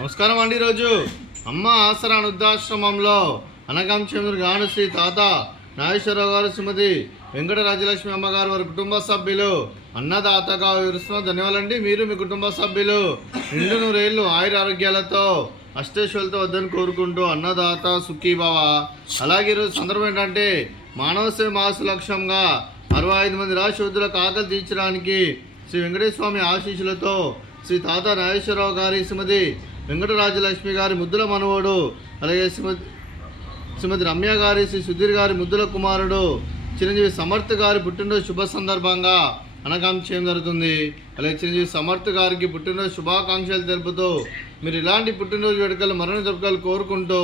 నమస్కారం అండి. ఈరోజు అమ్మ ఆసరా వృద్ధాశ్రమంలో అనగంచంద్ర గాను శ్రీ తాత నాగేశ్వరరావు గారు, శ్రీమతి వెంకట రాజలక్ష్మి అమ్మగారు వారి కుటుంబ సభ్యులు అన్నదాతగా వివరిస్తున్న ధన్యవాదాలండి. మీరు మీ కుటుంబ సభ్యులు నిండు నూరేళ్ళు ఆయుర ఆరోగ్యాలతో అష్టేశ్వరులతో వద్దని కోరుకుంటూ అన్నదాత సుఖీభవ. అలాగే ఈరోజు సందర్భం ఏంటంటే మానవ సేవ మాసు లక్ష్యంగా 65 మంది రాష్ట్ర వృద్ధులకు ఆకలి తీర్చడానికి శ్రీ వెంకటేశ్వర స్వామి ఆశీస్సులతో శ్రీ తాత నాగేశ్వరరావు గారి, శ్రీమతి వెంకటరాజలక్ష్మి గారి ముద్దుల మనవడు, అలాగే శ్రీమతి రమ్య గారి, శ్రీ సుధీర్ గారి ముద్దుల కుమారుడు చిరంజీవి సమర్థ్ గారి పుట్టినరోజు శుభ సందర్భంగా అనగాంశ చేయడం జరుగుతుంది. అలాగే చిరంజీవి సమర్థ్ గారికి పుట్టినరోజు శుభాకాంక్షలు తెలుపుతూ మీరు ఇలాంటి పుట్టినరోజు వేడుకలు మరిన్ని జరుపుకలు కోరుకుంటూ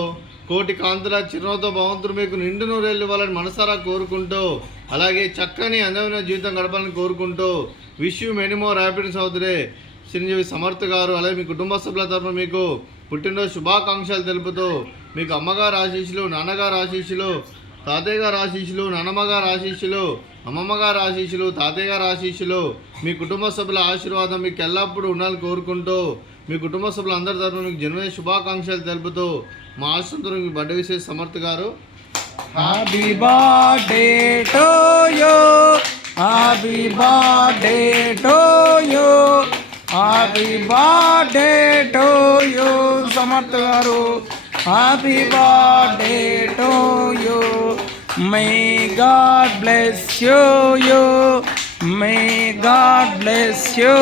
కోటి కాంతుల చిరునవ్వుతో భగవంతుడు మీకు నిండు నూరేళ్ళు ఇవ్వాలని మనసారా కోరుకుంటూ, అలాగే చక్కని అందమైన జీవితం గడపాలని కోరుకుంటూ wish you many more happiness అవుతురే చిరంజీవి సమర్థ్ గారు. అలాగే మీ కుటుంబ సభ్యుల తరఫున మీకు పుట్టినరోజు శుభాకాంక్షలు తెలుపుతూ మీకు అమ్మగారు ఆశీస్సులు, నాన్నగారు ఆశీస్సులు, తాతయ్య గారు ఆశీస్సులు, నాన్నమ్మ గారు ఆశీస్సులు, అమ్మమ్మ గారు ఆశీస్సులు, తాతయ్య గారు ఆశీస్సులు, మీ కుటుంబ సభ్యుల ఆశీర్వాదం మీకు ఎల్లప్పుడూ ఉండాలని కోరుకుంటూ మీ కుటుంబ సభ్యుల అందరి తరఫున మీకు జన్మదిన శుభాకాంక్షలు తెలుపుతూ మా ఆశంతో మీ బర్త్డే విశేష Samarth garu. Happy birthday to you, happy birthday to you, happy birthday to you Samarth garu. Happy birthday to you. May God bless you, may God bless you,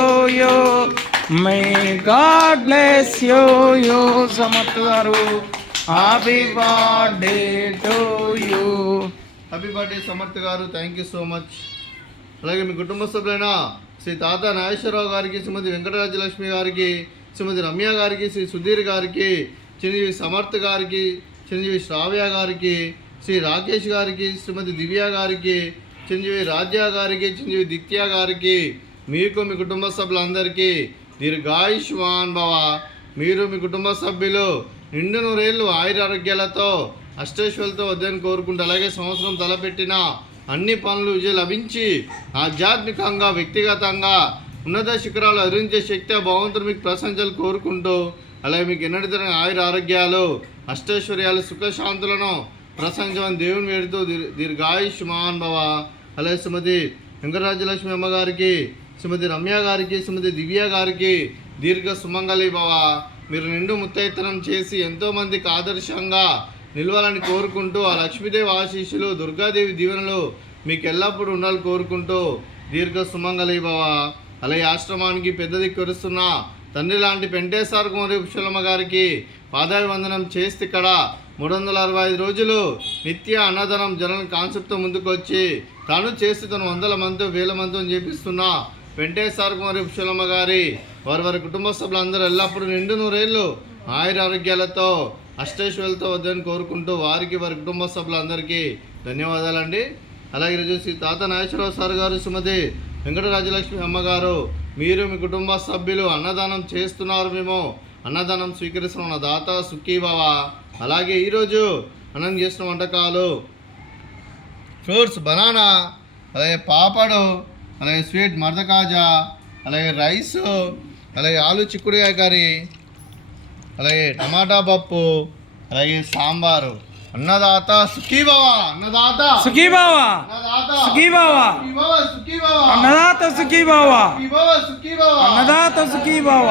may God bless you Samarth garu. Happy birthday to you. Happy birthday Samarth garu, thank you so much. అలాగే మీ కుటుంబ సభ్యులైన శ్రీ తాత నాగేశ్వరరావు గారికి, శ్రీమతి వెంకటరాజలక్ష్మి గారికి, శ్రీమతి రమ్య గారికి, శ్రీ సుధీర్ గారికి, చిరంజీవి సమర్థ్ గారికి, చిరంజీవి శ్రావ్య గారికి, శ్రీ రాకేష్ గారికి, శ్రీమతి దివ్య గారికి, చిరంజీవి రాజ్య గారికి, చిరంజీవి దిత్య గారికి, మీకు మీ కుటుంబ సభ్యులందరికీ దీర్ఘాయుష్మాన్ భవ. మీరు మీ కుటుంబ సభ్యులు నిండు నూరేళ్ళు ఆయుర ఆరోగ్యాలతో అష్టేశ్వరులతో వద్దని కోరుకుంటూ, అలాగే సంవత్సరం తలపెట్టిన అన్ని పనులు విజయం లభించి ఆధ్యాత్మికంగా వ్యక్తిగతంగా ఉన్నత శిఖరాలు అధిరించే శక్తి భగవంతుడు మీకు ప్రశంసలు కోరుకుంటూ, అలాగే మీకు ఎన్నటి తరగని ఆయుర ఆరోగ్యాలు అష్టైశ్వర్యాలు సుఖశాంతులను ప్రశంసమని దేవుని వేడుతూ దీర్ఘాయుష్మాన్ భవ. అలాగే శ్రీమతి వెంకటరాజలక్ష్మి అమ్మగారికి, శ్రీమతి రమ్య గారికి, శ్రీమతి దివ్య గారికి దీర్ఘ సుమంగళి భవ. మీరు నిండు ముత్తైతనం చేసి ఎంతోమందికి ఆదర్శంగా నిలవాలని కోరుకుంటూ ఆ లక్ష్మీదేవి ఆశీస్సులు, దుర్గాదేవి దీవెనలు మీకు ఎల్లప్పుడూ ఉండాలని కోరుకుంటూ దీర్ఘ సుమంగళి భవ. అలాగే ఆశ్రమానికి పెద్ద దిక్కురుస్తున్న తండ్రి లాంటి పెంటేశ్వర కుమారి పుష్పలమ్మ గారికి పాదాభివందనం చేస్తే ఇక్కడ 365 రోజులు నిత్య అన్నదానం జనం కాన్సెప్ట్తో ముందుకు వచ్చి తాను చేసి తను 100 మందితో 1000 మందితో చేపిస్తున్న వెంకటేశ్వర కుమారి పుష్పలమ్మ గారి వారి కుటుంబ సభ్యులందరూ ఎల్లప్పుడూ నిండు నూరేళ్ళు ఆయుర ఆరోగ్యాలతో అష్టైశ్వర్యాలతో వద్దని కోరుకుంటూ వారికి వారి కుటుంబ సభ్యులందరికీ ధన్యవాదాలండి. అలాగే ఈరోజు శ్రీ తాత నాగేశ్వరరావు సార్ గారు, శ్రీమతి వెంకటరాజలక్ష్మి అమ్మగారు, మీరు మీ కుటుంబ సభ్యులు అన్నదానం చేస్తున్నారు, మేము అన్నదానం స్వీకరిస్తున్న దాత సుఖీభవ. అలాగే ఈరోజు అన్నం చేసిన వంటకాలు ఫ్రూట్స్ బనానా, అలాగే పాపడు, అలాగే స్వీట్ మర్దకాజా, అలాగే రైసు, అలాగే ఆలు చిక్కుడుకాయ కర్రీ, అలాగే టమాటా పప్పు, అలాగే సాంబారు. అన్నదాత సుఖీభవ, అన్నదాత సుఖీభవ, సుఖీభవ, సుఖీభవ, అన్నదాత సుఖీభవ, సుఖీభవ, అన్నదాత సుఖీభవ.